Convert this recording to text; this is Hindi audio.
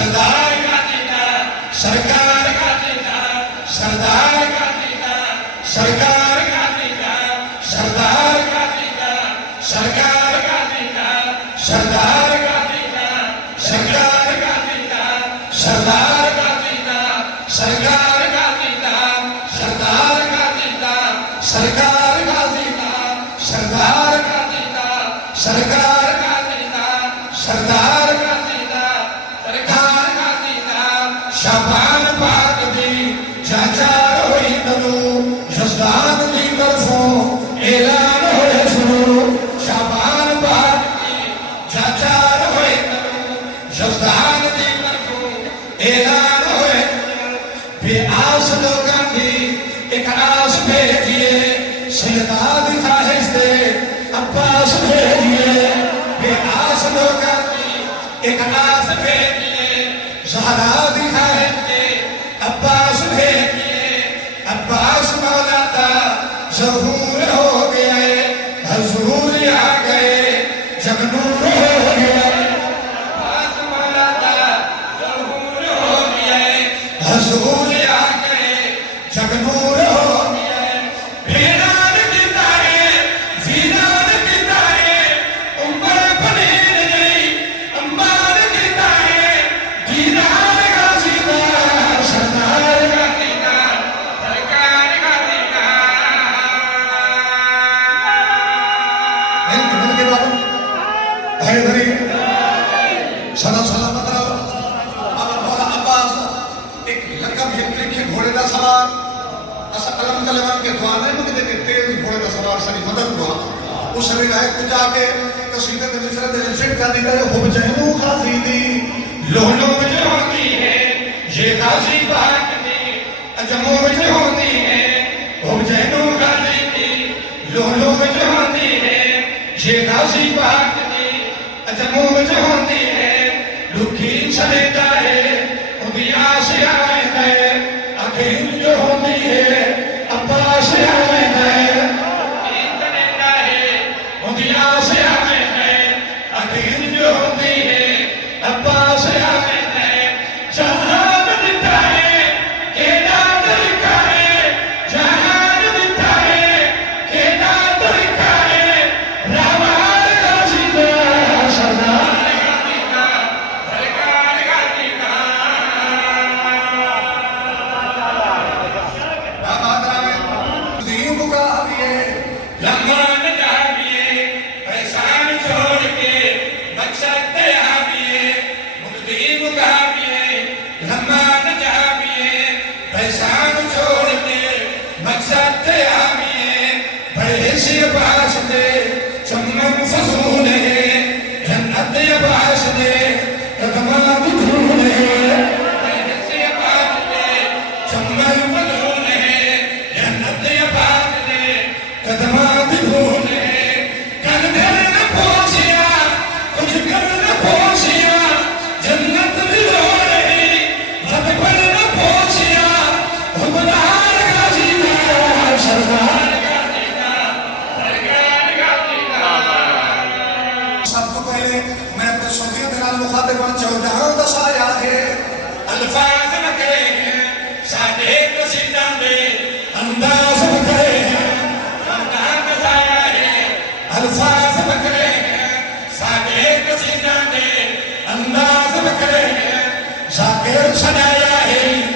सरदार गाजी का सरकार गाजी का सरदार गाजी का सरकार गाजी का सरदार गाजी का सरकार गाजी का सरदार गाजी का सरकार गाजी का सरदार गाजी का सरकार गाजी का सरदार गाजी का सरकार गाजी का सरदार गाजी का सरकार गाजी का सरदार गाजी का सरकार गाजी का शाबान पाक दी चाचा होई तनु जसदान दी तरफों ऐलान होए सुनो शाबान पाक दी चाचा होई तनु जसदान दी तरफों ऐलान होए बेआस लोगों की एक आस भेजिए सैयदाद ख्वाहिश दे अब्बास भेजिए बेआस लोगों की एक आस भेजिए ज़हरा दी ख्वाहिश दे अब्बास भेजिए अब्बास मौला का ज़हूर हो गया हजूर आ गए जगनूर हो गया अब्बास मौला का ज़हूर हो गया हजूर आ गए जगनूर हो गया वीरान की तारे वीरान की तारे उम्र पनीर गई अंबार की तारे दीदार गाजी का सरदार गाजी का सरकार गाजी का मिल के बाबू है धरी सदा सलामत रहो अब मौला अब्बास एक लकब के घोड़े का सवार असा अलम कलमान के दुआ नहीं मुझे के तेज घोड़े का सवार सभी मदद हुआ उस समय गायक को जाके कसीदे में मिसरा दे सेट कर दी गए हो जहनू खासीदी लोलो में जो होती है ये गाजी पाक ने अजमो में जो होती है हो जहनू खासीदी लोलो में जो होती है ये गाजी पाक ने अजमो में जो होती है दुखी चले जाए उदिया से आए हैं अखीर जो होती है अब्बास से आए हैं चले जाए उदिया से आए हैं अखीर जो होती है अब्बास से आए हैं जहान दिता है केना तरीका है जहान दिता है केना तरीका है रावार गाजी का सरदार गाजी का सरकार गाजी का लम्हान जाविए परेशान छोड़ के मकसद आविए मुकदीम गाविए लम्हान जाविए परेशान छोड़ के मकसद आविए बड़े से पास दे चमन फसूल है जन्नत पास दे कदमात धूल है बड़े से पास दे चमन फसूल है जन्नत पास दे कदमात धूल है कल घर न पहुंचिया कुछ कर न पहुंचिया जन्नत दिलो रही रत पर न पहुंचिया हुक्मदार गाजी का सरदार गाजी का सरकार गाजी का सबको पहले मैं अपने सोफिया के नाल मुखातिब बन चौदह दसाया है अल्फाज न करे हैं साढ़े कसीदा दे अंदाज न करे हैं अल्फाज बकरे हैं सादे कसीदा दे अंदाज बकरे हैं जाकिर सजाया है